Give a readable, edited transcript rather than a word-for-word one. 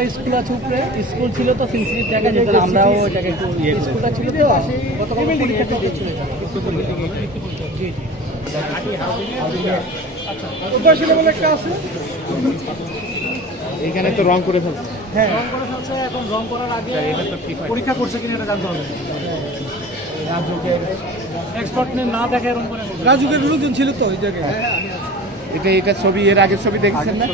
একটা স্কুল আছে উপরে, স্কুল ছিল তো সিলসিলি টাকা যেত, আমরাও ওইটাকে একটু স্কুলটা ছিল তো গতকাল পরীক্ষা চলে ছিল। জি জি আচ্ছা, উদ্যাসীন বলে একটা আছে এইখানে তো রং করে ফেলছে। হ্যাঁ রং করে ফেলছে, এখন রং করার আগে পরীক্ষা করছে কিনা এটা জানতে হবে। রাজুকে এক্সপার্ট না দেখে রং করে, রাজুকের লোকজন ছিল তো ওই জায়গায়। এটা ছবি, এর আগের ছবি দেখছেন না?